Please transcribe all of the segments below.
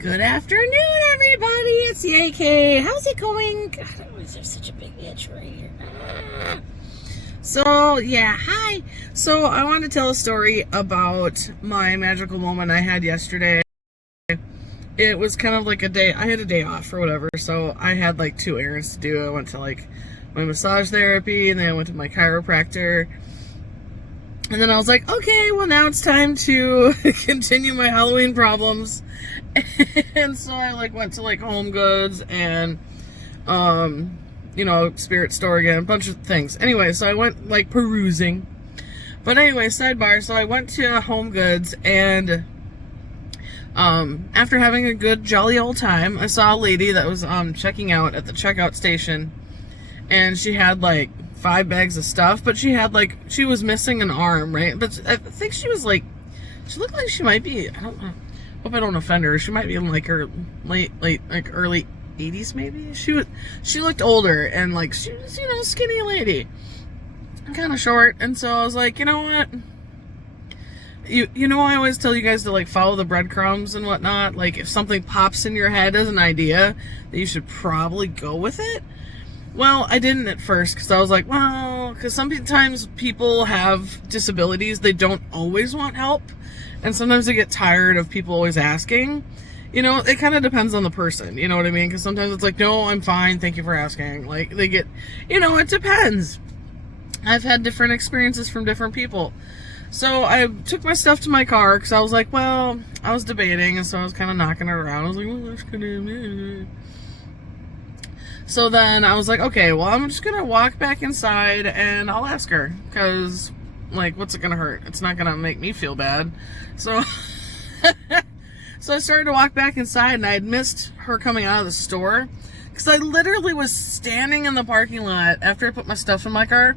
Good afternoon, everybody. It's YayKay. How's it going? God, I always have such a big itch right here. So, yeah, hi. So, I want to tell a story about my magical moment I had yesterday. It was kind of like a day, I had a day off or whatever, so I had like 2 errands to do. I went to like my massage therapy, and then I went to my chiropractor. And then I was like, okay, well now it's time to continue my Halloween problems. And so I like went to like Home Goods and, Spirit Store again, a bunch of things. Anyway, so I went like perusing. But anyway, sidebar, so I went to Home Goods and after having a good jolly old time, I saw a lady that was checking out at the checkout station, and she had like 5 bags of stuff, but she was missing an arm, right? But I think she looked like she might be, I don't know, hope I don't offend her, she might be in like her late like early 80s maybe. She looked older, and like she was, skinny lady, kind of short. And so I was like, you know what, I always tell you guys to like follow the breadcrumbs and whatnot. Like if something pops in your head as an idea, that you should probably go with it. Well, I didn't at first, because I was like, well, because sometimes people have disabilities, they don't always want help, and sometimes they get tired of people always asking. It kind of depends on the person, you know what I mean? Because sometimes it's like, no, I'm fine, thank you for asking. Like, they get, it depends. I've had different experiences from different people. So I took my stuff to my car, because I was like, well, I was debating, and so I was kind of knocking it around. I was like, well, that's good. So then I was like, okay, well, I'm just going to walk back inside and I'll ask her, because, like, what's it going to hurt? It's not going to make me feel bad. So, so I started to walk back inside, and I had missed her coming out of the store, because I literally was standing in the parking lot after I put my stuff in my car.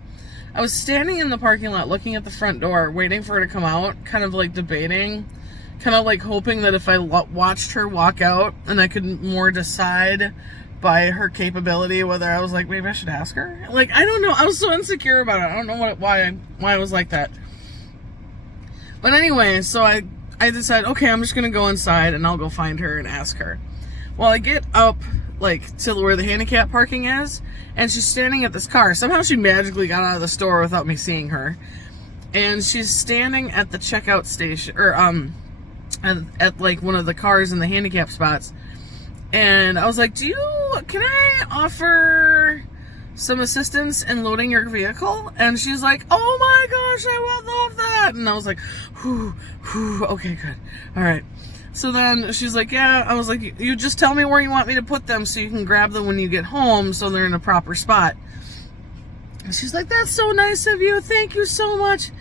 I was standing in the parking lot looking at the front door, waiting for her to come out, kind of like debating, kind of like hoping that if I watched her walk out and I could more decide by her capability whether I was like, maybe I should ask her. Like, I don't know, I was so insecure about it. I don't know why I was like that. But anyway, so I decided, okay, I'm just gonna go inside and I'll go find her and ask her. Well, I get up like to where the handicap parking is, and she's standing at this car. Somehow she magically got out of the store without me seeing her, and she's standing at the checkout station, or at like one of the cars in the handicap spots. And I was like, can I offer some assistance in loading your vehicle? And she's like, oh my gosh, I would love that. And I was like, whew, okay, good. All right. So then she's like, yeah. I was like, you just tell me where you want me to put them so you can grab them when you get home so they're in a proper spot. And she's like, that's so nice of you. Thank you so much.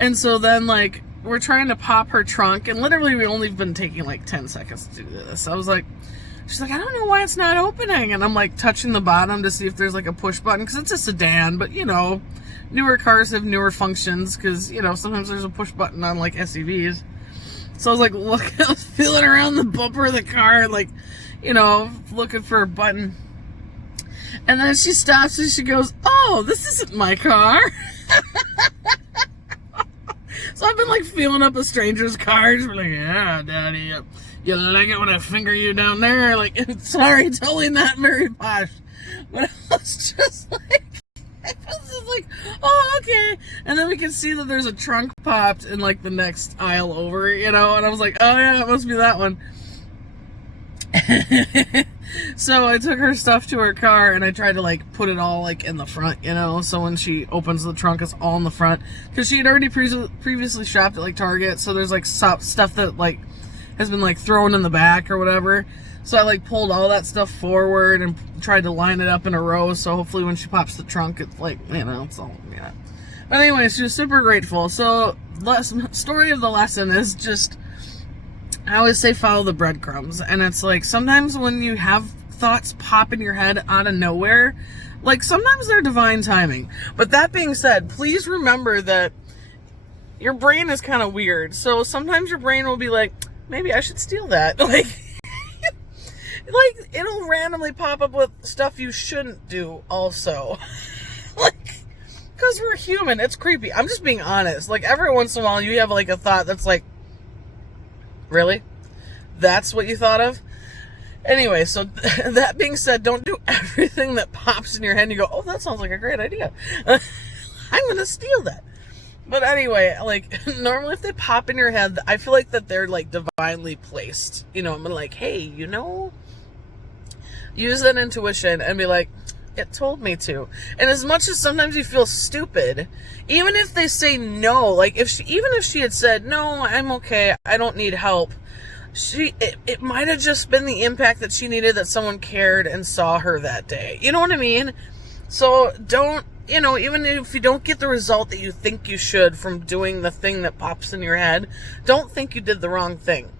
And so then, like, we're trying to pop her trunk, and literally we only been taking like 10 seconds to do this. I was like, she's like, I don't know why it's not opening. And I'm like touching the bottom to see if there's like a push button, because it's a sedan, but newer cars have newer functions, because sometimes there's a push button on like SUVs. So I was like, look, I was feeling around the bumper of the car, like, looking for a button. And then she stops and she goes, oh, this isn't my car. So I've been like feeling up a stranger's car, just like, yeah, daddy, you like it when I finger you down there? Like, sorry, totally not very posh. But I was just like, oh, okay. And then we can see that there's a trunk popped in like the next aisle over, and I was like, oh yeah, it must be that one. So I took her stuff to her car, and I tried to like put it all like in the front, so when she opens the trunk, it's all in the front, because she had already previously shopped at like Target, so there's like stuff that like has been like thrown in the back or whatever. So I like pulled all that stuff forward and tried to line it up in a row, so hopefully when she pops the trunk, it's like, it's all, yeah. But anyway, she was super grateful. So story of the lesson is just, I always say follow the breadcrumbs. And it's like, sometimes when you have thoughts pop in your head out of nowhere, like sometimes they're divine timing. But that being said, please remember that your brain is kind of weird. So sometimes your brain will be like, maybe I should steal that. Like, it'll randomly pop up with stuff you shouldn't do also. Like, because we're human. It's creepy. I'm just being honest. Like, every once in a while you have like a thought that's like, really? That's what you thought of? Anyway, so that being said, don't do everything that pops in your head and you go, oh, that sounds like a great idea. I'm going to steal that. But anyway, like, normally if they pop in your head, I feel like that they're, like, divinely placed. You know, I'm like, hey, you know, use that intuition and be like, it told me to. And as much as sometimes you feel stupid, even if they say no, like, even if she had said, no, I'm okay, I don't need help, it might have just been the impact that she needed, that someone cared and saw her that day. You know what I mean? So don't, you know, even if you don't get the result that you think you should from doing the thing that pops in your head, don't think you did the wrong thing.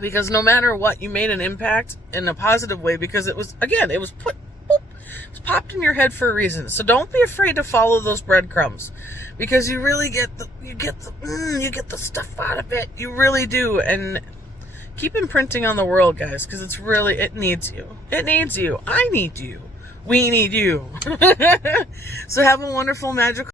Because no matter what, you made an impact in a positive way, because it was, again, it was put, boop, it was popped in your head for a reason. So don't be afraid to follow those breadcrumbs, because you really get the stuff out of it. You really do. And keep imprinting on the world, guys, because it's really, it needs you. It needs you. I need you. We need you. So have a wonderful, magical